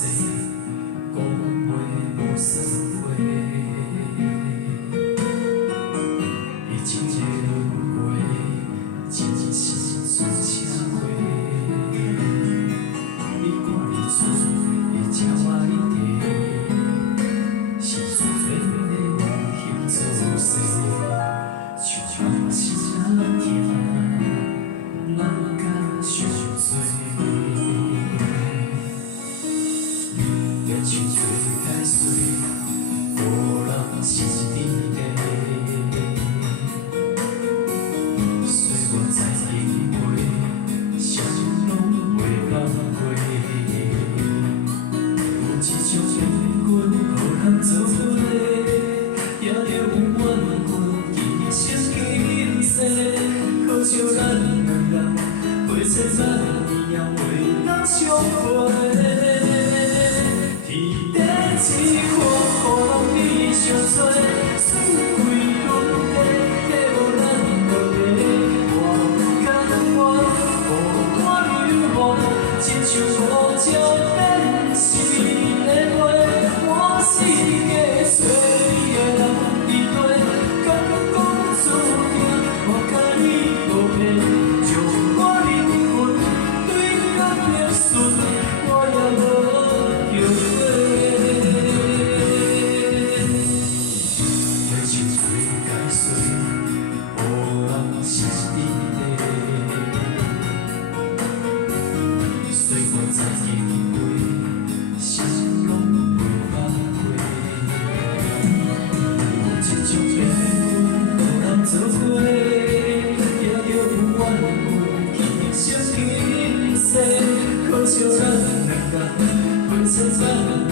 讲话无算话，以前的路过，真是出车祸。你看日出，伊才我一地，是自做的有做事，像我心仔疼，人甲伤多。 像做解水，无人是一地。虽我知因为谁拢袂放过，有一种缘分，予人做伙，也着有缘分，一生一世。可惜咱两人过千万年，也袂当相陪。 一看，予人比相多，算开轮地，体无咱落地，我不甘愿，予我流汗，亲像乌鸟变是个花，满世界找你的人伫底，敢讲注定，我甲你无配，将我灵魂对甲撇顺，我也无后悔。 可惜咱两人过千万。